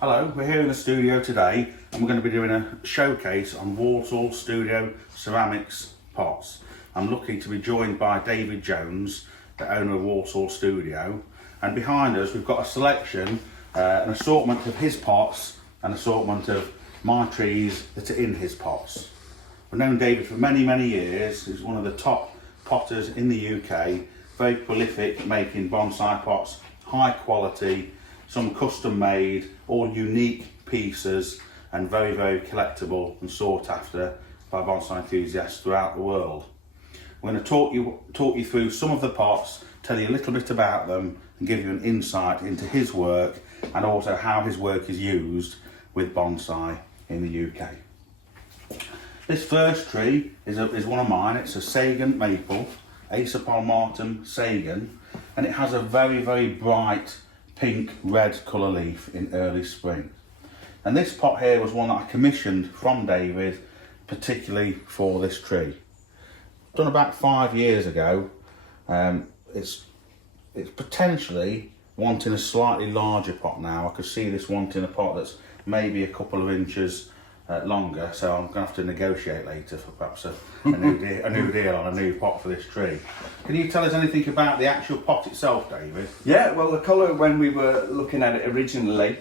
Hello, we're here in the studio today and we're going to be doing a showcase on Walsall Studio Ceramics pots. I'm lucky to be joined by David Jones, the owner of Walsall Studio, and behind us we've got a selection, an assortment of his pots, an assortment of my trees that are in his pots. I've known David for many years. He's one of the top potters in the UK, very prolific, making bonsai pots, high quality, some custom made, all unique pieces, and very collectible and sought after by bonsai enthusiasts throughout the world. We're going to talk you through some of the pots, tell you a little bit about them and give you an insight into his work and also how his work is used with bonsai in the UK. This first tree is one of mine. It's a Sagan maple, Acer palmatum Sagan, and it has a very bright pink red colour leaf in early spring. And this pot here was one that I commissioned from David particularly for this tree. Done about 5 years ago. It's potentially wanting a slightly larger pot now. I could see this wanting a pot that's maybe a couple of inches longer, so I'm going to have to negotiate later for perhaps a new deal on a new pot for this tree. Can you tell us anything about the actual pot itself, David? Yeah, well, the colour when we were looking at it originally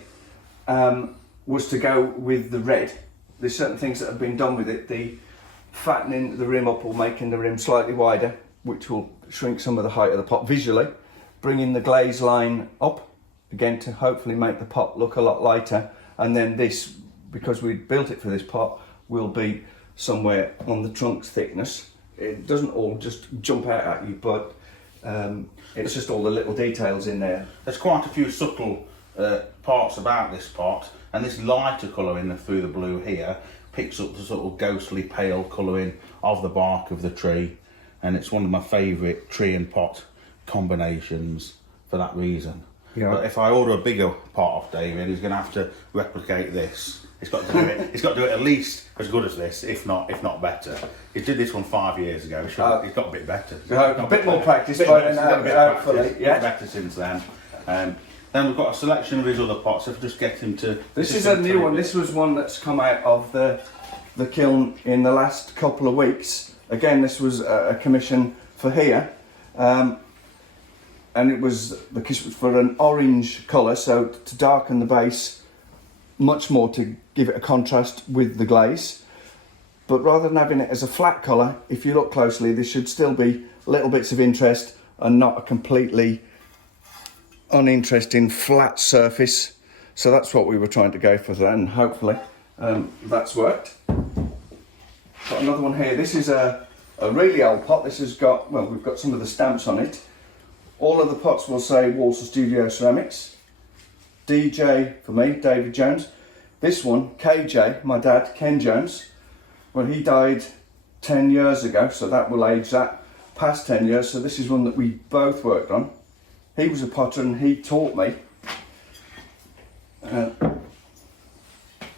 was to go with the red. There's certain things that have been done with it. The fattening the rim up or making the rim slightly wider, which will shrink some of the height of the pot visually, bringing the glaze line up again to hopefully make the pot look a lot lighter, and then this, because we built it for this pot, will be somewhere on the trunk's thickness. It doesn't all just jump out at you, but it's just all the little details in there. There's quite a few subtle parts about this pot, and this lighter colouring through the blue here picks up the sort of ghostly pale colouring of the bark of the tree, and it's one of my favourite tree and pot combinations for that reason. Yeah. But if I order a bigger pot off David, he's going to have to replicate this. He's got to do it. He's got to do it at least as good as this, if not better. He did this one 5 years ago. He's got a bit better. A bit more practice by now, hopefully. Yeah, better since then. Then we've got a selection of his other pots. So just get him to. This is a new one. This was one that's come out of the kiln in the last couple of weeks. Again, this was a commission for here. And it was for an orange colour, so to darken the base much more, to give it a contrast with the glaze. But rather than having it as a flat colour, if you look closely, there should still be little bits of interest and not a completely uninteresting flat surface. So that's what we were trying to go for then, and hopefully that's worked. Got another one here. This is a really old pot. This has got, well, we've got some of the stamps on it. All of the pots will say Walsall Studio Ceramics. DJ for me, David Jones. This one, KJ, my dad, Ken Jones. Well, he died 10 years ago, so that will age that past 10 years. So this is one that we both worked on. He was a potter and he taught me.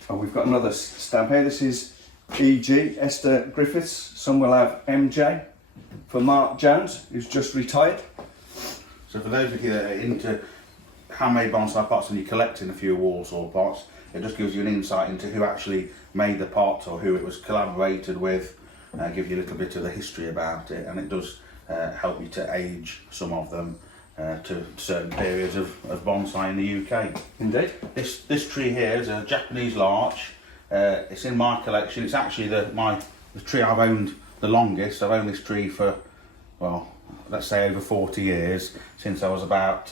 We've got another stamp here. This is EG, Esther Griffiths. Some will have MJ for Mark Jones, who's just retired. So for those of you that are into handmade bonsai pots and you're collecting a few Walsall pots, it just gives you an insight into who actually made the pot or who it was collaborated with, give you a little bit of the history about it, and it does help you to age some of them to certain periods of bonsai in the UK. Indeed. This tree here is a Japanese larch. It's in my collection. It's actually the tree I've owned the longest. I've owned this tree for, well, let's say over 40 years, since I was about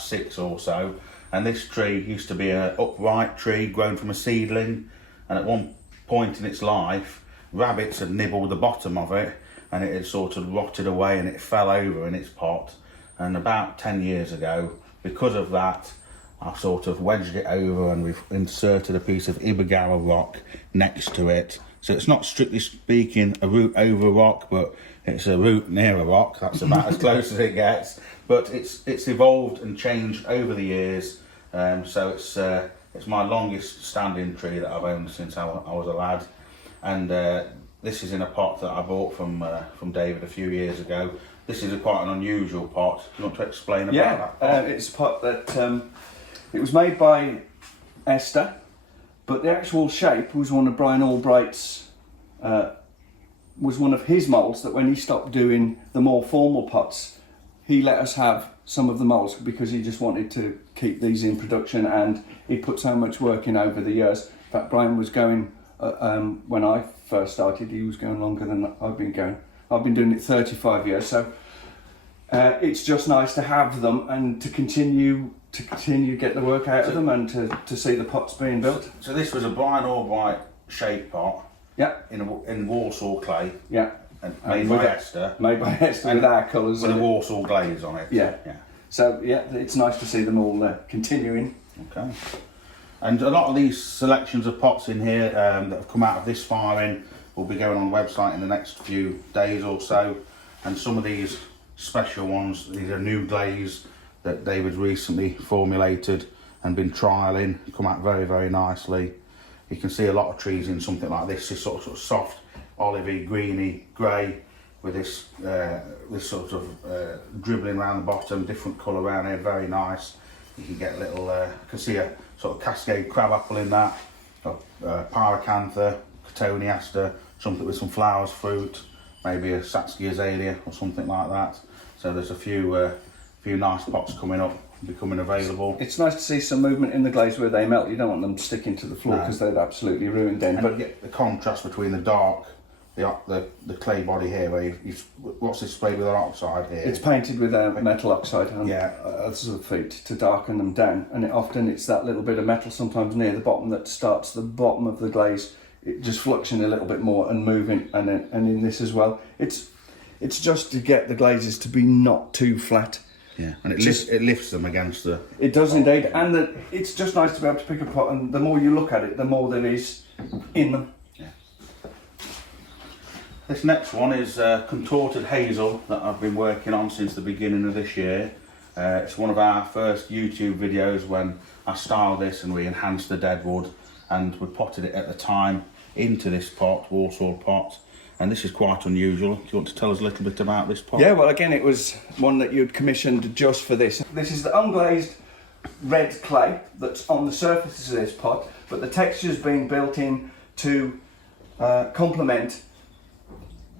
6 or so. And this tree used to be an upright tree grown from a seedling, and at one point in its life rabbits had nibbled the bottom of it and it had sort of rotted away and it fell over in its pot. And about 10 years ago, because of that, I sort of wedged it over and we've inserted a piece of Ibagawa rock next to it. So it's not strictly speaking a root over a rock, but it's a root near a rock. That's about as close as it gets. But it's evolved and changed over the years. So it's my longest standing tree that I've owned since I was a lad. And this is in a pot that I bought from David a few years ago. This is quite an unusual pot. Do you want to explain about that pot? It's a pot that it was made by Esther, but the actual shape was one of Brian Albright's, was one of his moulds that when he stopped doing the more formal pots, he let us have some of the moulds because he just wanted to keep these in production, and he put so much work in over the years. In fact, Brian was going, when I first started, he was going longer than I've been going. I've been doing it 35 years, so it's just nice to have them and to continue get the work out of them and to see the pots being built. So this was a Brian Albright shade pot. Yeah. In Walsall clay. Yeah. And made by Esther. Made by Esther with our colours. With a Walsall glaze on it. Yeah. Yeah. So yeah, it's nice to see them all continuing. Okay. And a lot of these selections of pots in here that have come out of this far in will be going on the website in the next few days or so. And some of these special ones, these are new glaze that David recently formulated and been trialling, come out very, very nicely. You can see a lot of trees in something like this sort of soft, olivey, greeny, grey with this this sort of dribbling around the bottom, different colour around here, very nice. You can get a little, you can see a sort of cascade crabapple in that, pyracantha, cotoneaster, something with some flowers, fruit, maybe a Satsuki azalea or something like that. So there's a few nice pots coming up, becoming available. It's nice to see some movement in the glaze where they melt. You don't want them sticking to the floor because they'd absolutely ruin them. But you get the contrast between the dark, the clay body here, where what's this sprayed with oxide here? It's painted with metal oxide on yeah. the feet to darken them down, and often it's that little bit of metal sometimes near the bottom that starts the bottom of the glaze. It just fluxing a little bit more and moving, and in this as well. It's just to get the glazes to be not too flat. Yeah, and it lifts them against the... It does indeed, and it's just nice to be able to pick a pot, and the more you look at it, the more there is in them. Yeah. This next one is contorted hazel that I've been working on since the beginning of this year. It's one of our first YouTube videos when I styled this and we enhanced the deadwood, and we potted it at the time into this pot, Walsall pot. And this is quite unusual. Do you want to tell us a little bit about this pot? Yeah, well, again, it was one that you'd commissioned just for this. This is the unglazed red clay that's on the surface of this pot, but the texture's been built in to complement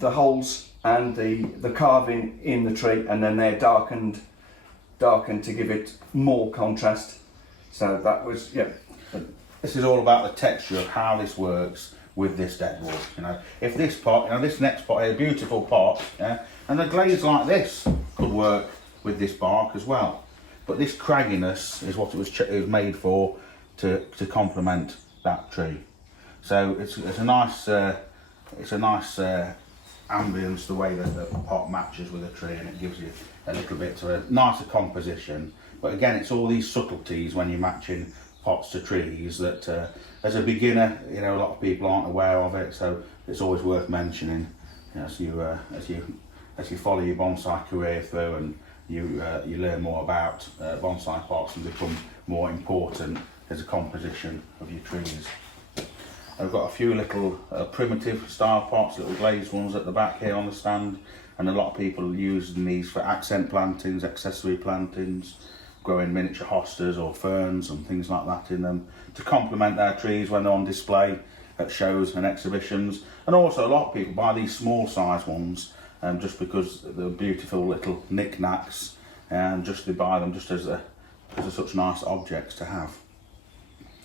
the holes and the carving in the tree, and then they're darkened to give it more contrast. So that was, yeah. This is all about the texture of how this works with this deadwood. You know, if this pot, you know, this next pot here, a beautiful pot, yeah, and a glaze like this could work with this bark as well. But this cragginess is what it was made for, to complement that tree. So it's a nice ambience the way that the pot matches with the tree, and it gives you a little bit of a nicer composition. But again, it's all these subtleties when you're matching pots to trees that as a beginner, you know, a lot of people aren't aware of it, so it's always worth mentioning, you know, as you follow your bonsai career through, and you learn more about bonsai pots and become more important as a composition of your trees. I've got a few little primitive style pots, little glazed ones at the back here on the stand, and a lot of people are using these for accent plantings, accessory plantings, growing miniature hostas or ferns and things like that in them to complement their trees when they're on display at shows and exhibitions. And also a lot of people buy these small size ones just because they're beautiful little knickknacks, and just they buy them just as such nice objects to have.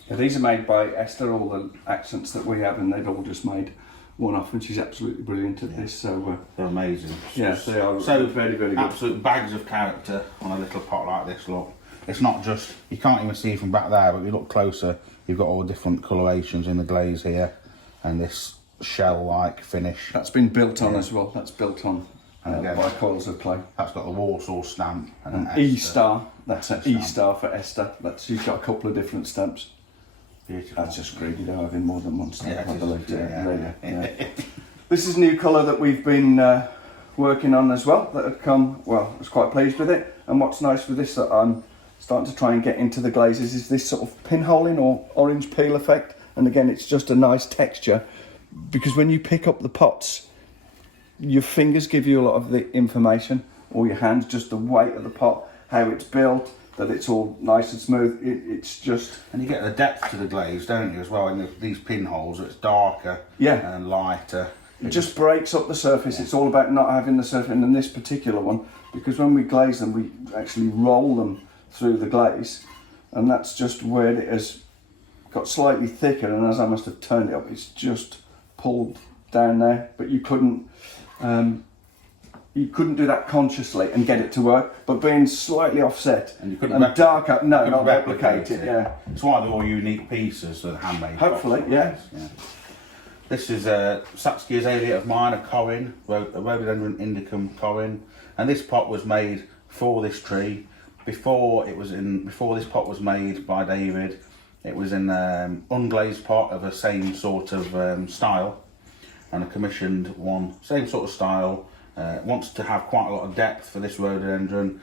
Yeah, these are made by Esther, all the accents that we have, and they've all just made one off, and she's absolutely brilliant at this. So they're amazing. Yeah, they are so very, very good. Absolute bags of character on a little pot like this. Look, it's not just, you can't even see from back there, but if you look closer, you've got all different colorations in the glaze here, and this shell-like finish. That's been built on as well. That's built on by coils of clay. That's got the Walsall stamp and an E star. That's an E star for Esther. She's got a couple of different stamps. Beautiful. That's just greedy though, having more than one stamp, Yeah, I believe. yeah. This is a new colour that we've been working on as well, that had come, well, I was quite pleased with it. And what's nice with this that I'm starting to try and get into the glazes is this sort of pinholing or orange peel effect. And again, it's just a nice texture, because when you pick up the pots, your fingers give you a lot of the information, or your hands, just the weight of the pot, how it's built, that it's all nice and smooth. It's just... And you get the depth to the glaze, don't you, as well? In these pinholes, it's darker and lighter. It just breaks up the surface. It's all about not having the surface. And in this particular one, because when we glaze them, we actually roll them through the glaze, and that's just where it has got slightly thicker, and as I must have turned it up, it's just pulled down there. But you couldn't do that consciously and get it to work, but being slightly offset and you couldn't dark up, no, not replicate it. Yeah, it's why they're all unique pieces, they're handmade. Hopefully, yeah. This is a Satsky azalea of mine, a Corin, a rhododendron indicum Corin, and this pot was made for this tree. Before this pot was made by David, it was in an unglazed pot of the same sort of style, and I commissioned one, same sort of style. Wants to have quite a lot of depth for this rhododendron,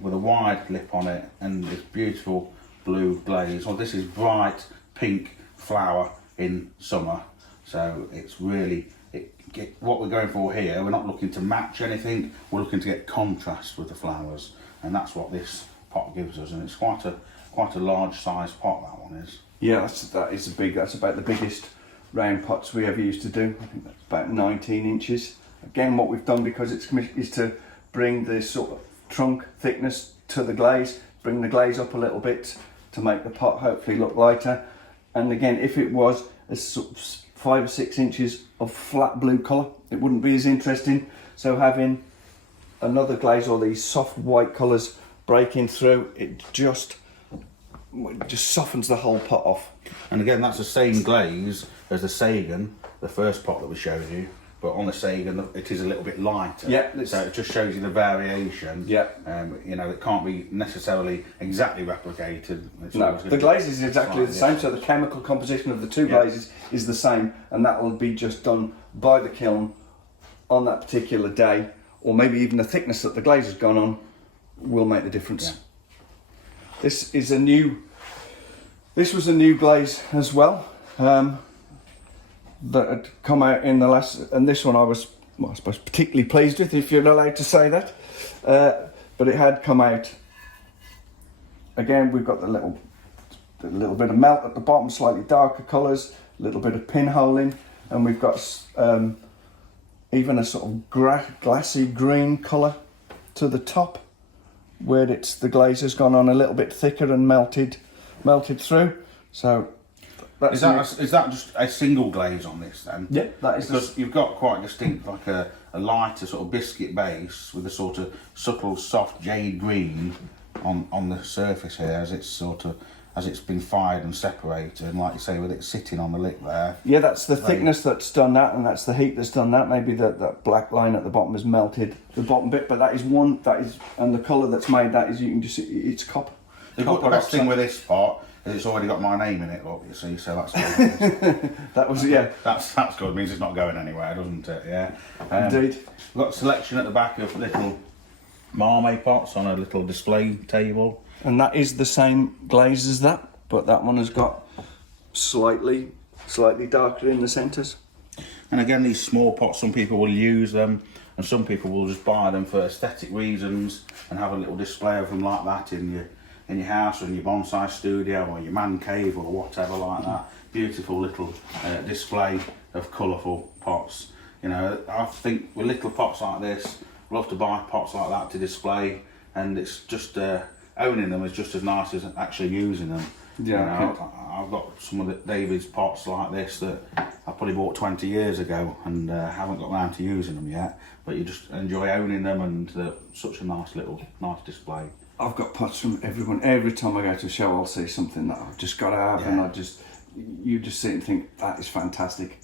with a wide lip on it and this beautiful blue glaze. Well, this is bright pink flower in summer, so it's really what we're going for here. We're not looking to match anything, we're looking to get contrast with the flowers, and that's what this pot gives us. And it's quite a large size pot, that one is. Yeah, that's about the biggest round pots we ever used to do. I think that's about 19 inches. Again, what we've done, because it's is to bring the sort of trunk thickness to the glaze, bring the glaze up a little bit to make the pot hopefully look lighter. And again, if it was a sort of 5 or 6 inches of flat blue colour, it wouldn't be as interesting. So having another glaze or these soft white colours breaking through, it just softens the whole pot off. And again, that's the same glaze as the Sagan, the first pot that we showed you. But on the Sagan, it is a little bit lighter. Yeah. So it just shows you the variation. Yeah. You know, it can't be necessarily exactly replicated. No, the glaze is exactly the same. So the chemical composition of the two glazes is the same, and that will be just done by the kiln on that particular day, or maybe even the thickness that the glaze has gone on will make the difference. Yeah. This was a new glaze as well. That had come out in the last, and this one I was, well, I suppose, particularly pleased with, if you're allowed to say that. But it had come out. Again, we've got the little bit of melt at the bottom, slightly darker colours, a little bit of pinholing, and we've got even a sort of glassy green colour to the top, where the glaze has gone on a little bit thicker and melted through. So. Is that just a single glaze on this then? Yeah, that is. Because you've got quite distinct, like a lighter sort of biscuit base with a sort of subtle, soft jade green on the surface here, as it's been fired and separated, and like you say, with it sitting on the lip there. Yeah, that's the thickness that's done that, and that's the heat that's done that. Maybe that black line at the bottom has melted the bottom bit, but that is, and the colour that's made that is, you can just see it's copper. The best thing with this pot. It's already got my name in it, look, you see, so that's good. That was, yeah. That's good, it means it's not going anywhere, doesn't it? Yeah. Indeed. We've got a selection at the back of little marmite pots on a little display table. And that is the same glaze as that, but that one has got slightly darker in the centres. And again, these small pots, some people will use them, and some people will just buy them for aesthetic reasons and have a little display of them like that in your house or in your bonsai studio or your man cave or whatever like that. Beautiful little display of colourful pots. You know, I think with little pots like this, I love to buy pots like that to display, and it's just owning them is just as nice as actually using them. Yeah. You know, I've got some of David's pots like this that I probably bought 20 years ago and haven't got around to using them yet, but you just enjoy owning them, and such a nice display. I've got pots from everyone. Every time I go to a show, I'll see something that I've just got to have, and you just sit and think, that is fantastic.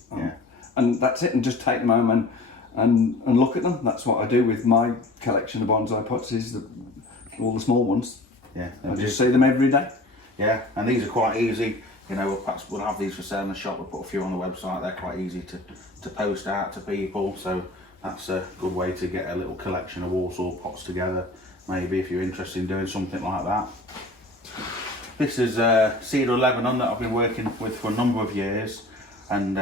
And that's it, and just take them home and look at them. That's what I do with my collection of bonsai pots, is all the small ones. Yeah. I just see them every day. Yeah, and these are quite easy. You know, we'll have these for sale in the shop. We'll put a few on the website. They're quite easy to post out to people, so that's a good way to get a little collection of Walsall pots together. Maybe if you're interested in doing something like that. This is Cedar of Lebanon that I've been working with for a number of years, and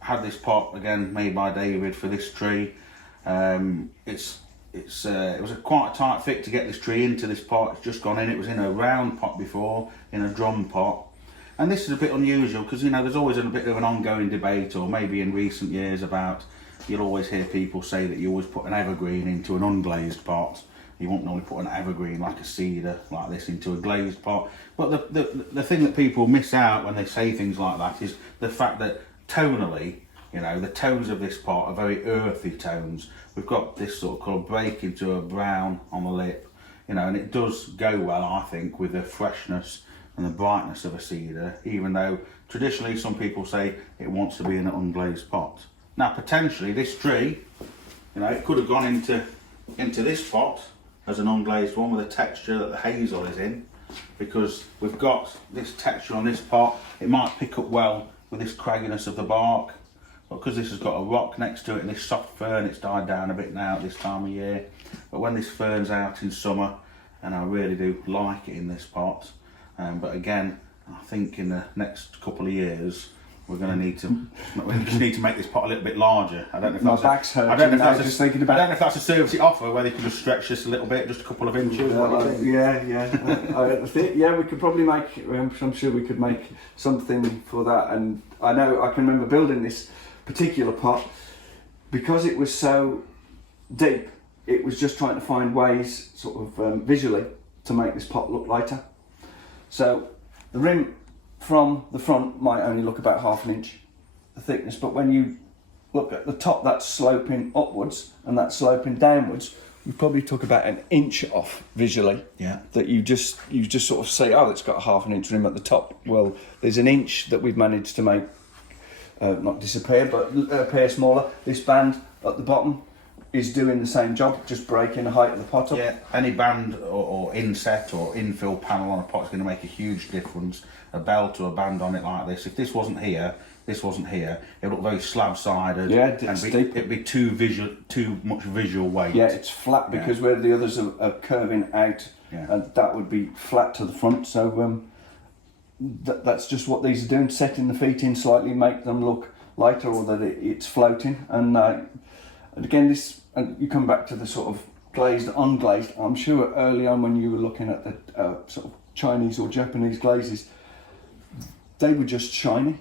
had this pot again made by David for this tree. It's it was quite a tight fit to get this tree into this pot. It's just gone in. It was in a round pot before, in a drum pot. And this is a bit unusual because, you know, there's always a bit of an ongoing debate, or maybe in recent years, about, you'll always hear people say that you always put an evergreen into an unglazed pot. You won't normally put an evergreen like a cedar like this into a glazed pot. But the thing that people miss out when they say things like that is the fact that tonally, you know, the tones of this pot are very earthy tones. We've got this sort of colour break into a brown on the lip, you know, and it does go well, I think, with the freshness and the brightness of a cedar, even though traditionally some people say it wants to be in an unglazed pot. Now, potentially this tree, you know, it could have gone into this pot as an unglazed one with the texture that the hazel is in, because we've got this texture on this pot. It might pick up well with this cragginess of the bark, but because this has got a rock next to it and this soft fern, it's died down a bit now at this time of year. But when this fern's out in summer, and I really do like it in this pot, but again, I think in the next couple of years we're going to need to make this pot a little bit larger. I don't know if My that's back's hurting. I don't know if now that's just thinking about. I don't know if that's a service you offer, where they can just stretch this a little bit, just a couple of inches. I think, yeah, we could probably make. I'm sure we could make something for that. And I know I can remember building this particular pot because it was so deep. It was just trying to find ways, sort of visually, to make this pot look lighter. So the rim from the front might only look about half an inch the thickness, but when you look at the top, that's sloping upwards and that's sloping downwards, you probably took about an inch off visually. Yeah. That you just sort of say, oh, it's got a half an inch rim at the top. Well, there's an inch that we've managed to make not disappear, but appear smaller. This band at the bottom is doing the same job, just breaking the height of the pot up. Yeah, any band or inset or infill panel on a pot is going to make a huge difference. A belt or a band on it like this, if this wasn't here, it would look very slab-sided. Yeah, it's deep. It'd be too much visual weight. Yeah, it's flat because where the others are curving out, and that would be flat to the front. So that's just what these are doing, setting the feet in slightly, make them look lighter, or that it's floating. And again, and you come back to the sort of glazed, unglazed. I'm sure early on when you were looking at the sort of Chinese or Japanese glazes, they were just shiny.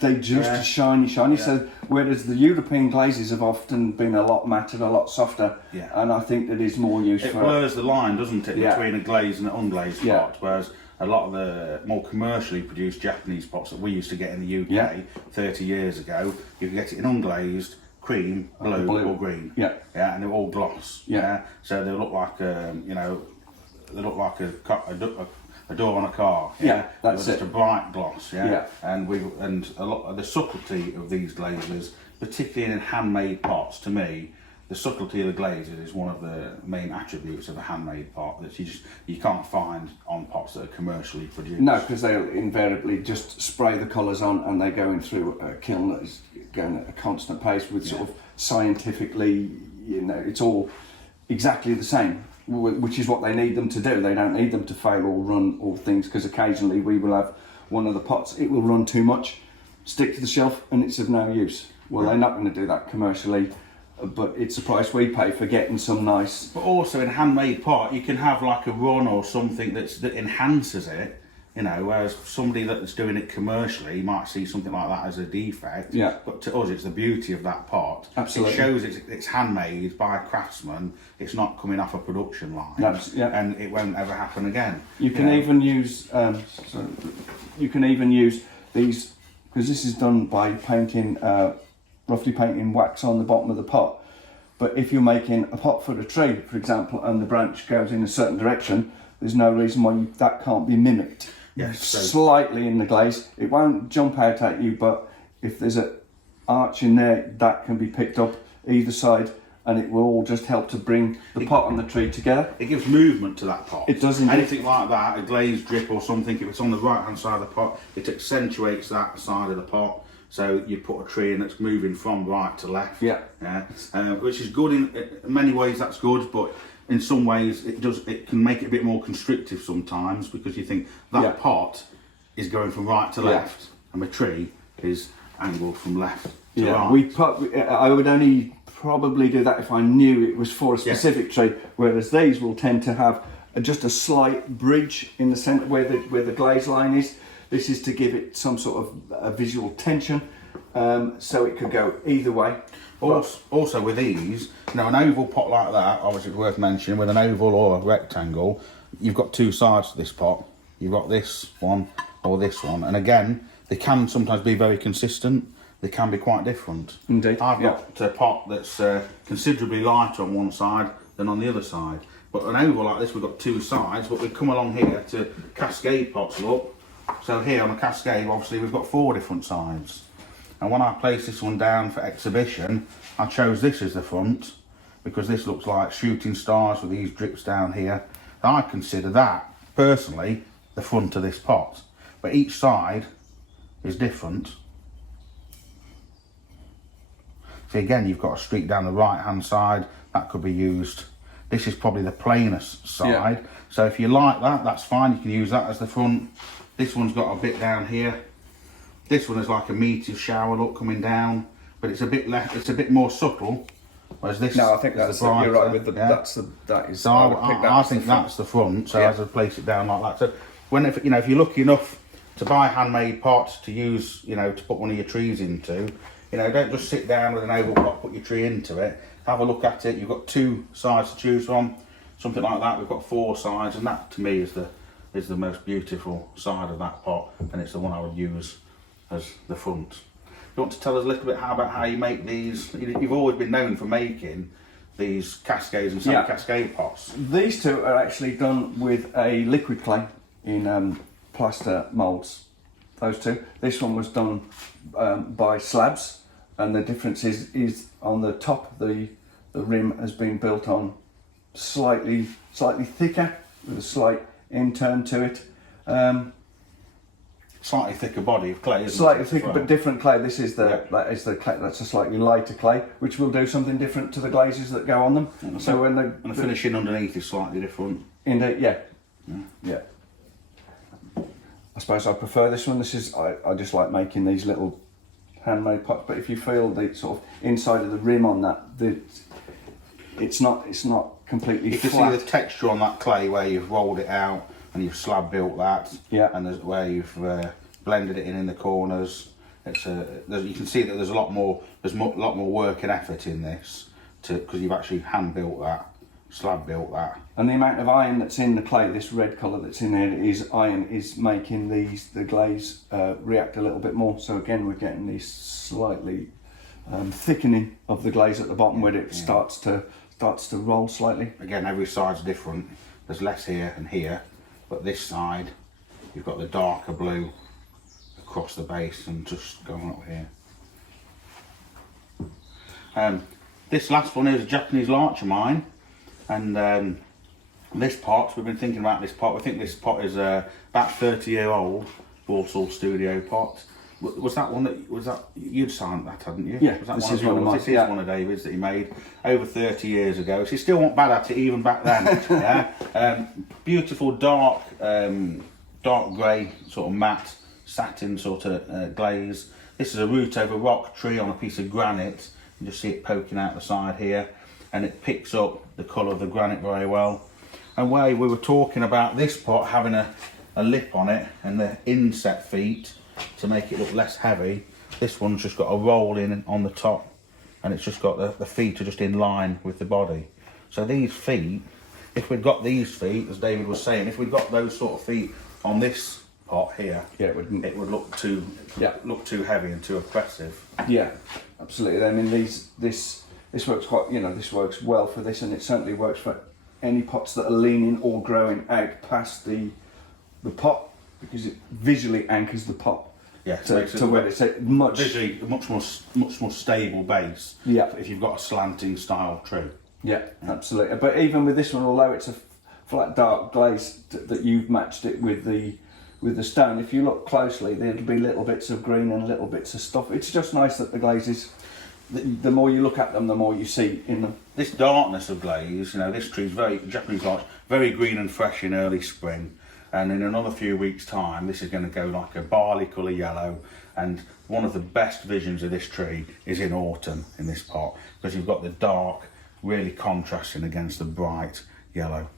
They just shiny. Yeah. So whereas the European glazes have often been a lot matted, a lot softer, and I think that is more useful. It blurs the line, doesn't it, between a glazed and an unglazed pot, whereas a lot of the more commercially produced Japanese pots that we used to get in the UK 30 years ago, you could get it in unglazed, cream, blue or green. And they're all gloss. So they look like a door on a car. That's just it. a bright gloss. And a lot of the subtlety of these glazes, particularly in handmade pots, to me, the subtlety of the glazes is one of the main attributes of a handmade pot that you can't find on pots that are commercially produced. No, because they'll invariably just spray the colours on and they're going through a kiln that is going at a constant pace with sort of scientifically, it's all exactly the same, which is what they need them to do. They don't need them to fail or run all things, because occasionally we will have one of the pots, it will run too much, stick to the shelf, and it's of no use. Well, they're not going to do that commercially, but it's the price we pay for getting some nice. But also in a handmade pot, you can have like a run or something that enhances it, whereas somebody that's doing it commercially might see something like that as a defect. But to us, it's the beauty of that pot. Absolutely. It shows it's handmade by a craftsman. It's not coming off a production line, and it won't ever happen again. You can even use these, because this is done by painting, roughly painting wax on the bottom of the pot. But if you're making a pot for a tree, for example, and the branch goes in a certain direction, there's no reason why that can't be mimicked. Slightly in the glaze. It won't jump out at you, but if there's an arch in there, that can be picked up either side, and it will all just help to bring the pot and the tree together. It gives movement to that pot. It doesn't. Anything like that, a glazed drip or something, if it's on the right hand side of the pot, it accentuates that side of the pot. So you put a tree in that's moving from right to left. Which is good in many ways. That's good, but in some ways it can make it a bit more constrictive sometimes, because you think that pot is going from right to left and the tree is angled from left write. I would only probably do that if I knew it was for a specific tree, whereas these will tend to have just a slight bridge in the centre where the glaze line is. This is to give it some sort of a visual tension, so it could go either way. Also with these, an oval pot like that, obviously worth mentioning, with an oval or a rectangle, you've got two sides to this pot. You've got this one or this one, and again, they can sometimes be very consistent. They can be quite different. Indeed. I've got a pot that's considerably lighter on one side than on the other side. But an oval like this, we've got two sides, but we come along here to cascade pots, look. So here on a cascade, obviously we've got 4 different sides. And when I placed this one down for exhibition, I chose this as the front because this looks like shooting stars with these drips down here. I consider that, personally, the front of this pot. But each side is different. See, again, you've got a streak down the right hand side that could be used. This is probably the plainest side, so if you like that, that's fine. You can use that as the front. This one's got a bit down here. This one is like a meteor shower look coming down, but it's a bit less. It's a bit more subtle. Whereas this, no, I think that's the brighter, you're right with the. That is. So I think that's the front. So as I place it down like that. So if you're lucky enough to buy handmade pots to use, to put one of your trees into. Don't just sit down with an oval pot, put your tree into it. Have a look at it. You've got 2 sides to choose from, something like that. We've got 4 sides, and that to me is the most beautiful side of that pot, and it's the one I would use as the front. You want to tell us a little bit about how you make these? You've always been known for making these cascades and semi-cascade pots. These two are actually done with a liquid clay in plaster moulds. Those two. This one was done by Slabs. And the difference is on the top, the rim has been built on slightly thicker with a slight in turn to it. Slightly thicker body of clay, isn't slightly it? thicker, but different clay. This is the clay. That's a slightly lighter clay, which will do something different to the glazes that go on them. So when the finishing underneath is slightly different. Indeed, yeah. I suppose I prefer this one. I just like making these little handmade pots, but if you feel the sort of inside of the rim on that, it's not completely flat. You can see the texture on that clay where you've rolled it out and you've slab built that, and there's where you've blended it in the corners. You can see that there's a lot more work and effort in this because you've actually hand built that, slab built that. And the amount of iron that's in the clay, this red colour that's in there, is making the glaze react a little bit more. So again, we're getting these slightly thickening of the glaze at the bottom where it starts to roll slightly. Again, every side's different. There's less here and here, but this side you've got the darker blue across the base and just going up here. This last one is a Japanese larch of mine, and this pot, we've been thinking about this pot. We think this pot is about 30-year-old Walsall studio pot. Was that you'd signed that, hadn't you? Yeah, was that this one is of yours? one of mine. This is one of David's that he made over 30 years ago. So he still wasn't bad at it even back then. Beautiful dark grey sort of matte satin sort of glaze. This is a root over rock tree on a piece of granite. You just see it poking out the side here, and it picks up the colour of the granite very well. And where we were talking about this pot having a lip on it and the inset feet to make it look less heavy, this one's just got a roll in on the top, and it's just got the feet are just in line with the body. So these feet, if we'd got these feet, as David was saying, if we'd got those sort of feet on this pot here, it would look too heavy and too oppressive. Yeah, absolutely. I mean, this works quite. This works well for this, and it certainly works for any pots that are leaning or growing out past the pot, because it visually anchors the pot. Yeah, to where it's a much more stable base. Yeah, if you've got a slanting style tree. Yeah, absolutely. But even with this one, although it's a flat dark glaze that you've matched it with the stone, if you look closely, there'll be little bits of green and little bits of stuff. It's just nice that the glazes, the more you look at them, the more you see in them. This darkness of glaze, this tree's very Japanese larch, very green and fresh in early spring. and in another few weeks time this is going to go like a barley colour yellow. And one of the best visions of this tree is in autumn in this pot, because you've got the dark really contrasting against the bright yellow.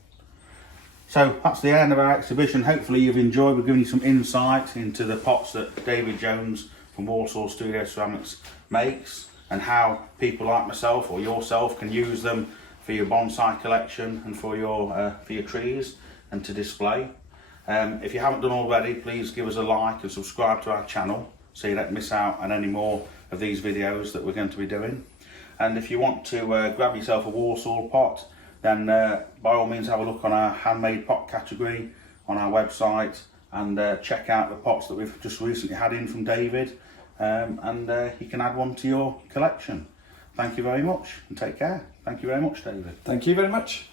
So that's the end of our exhibition. Hopefully you've enjoyed. We've given you some insight into the pots that David Jones from Walsall Studio Ceramics makes, and how people like myself or yourself can use them for your bonsai collection and for your trees and to display. If you haven't done already, please give us a like and subscribe to our channel so you don't miss out on any more of these videos that we're going to be doing. And if you want to grab yourself a Walsall pot, then by all means have a look on our handmade pot category on our website, and check out the pots that we've just recently had in from David, and you can add one to your collection. Thank you very much and take care. Thank you very much, David. Thank you very much.